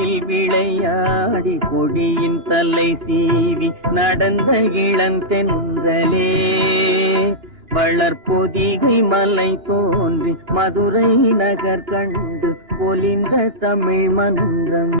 கொடியில் விளையாடி கொடியின் தலை சீவி நடந்த இளந்தென்றலே வளர்பொதிகை மலை தோன்றி மதுரை நகர் கண்டு பொலிந்த தமிழ் மன்றம்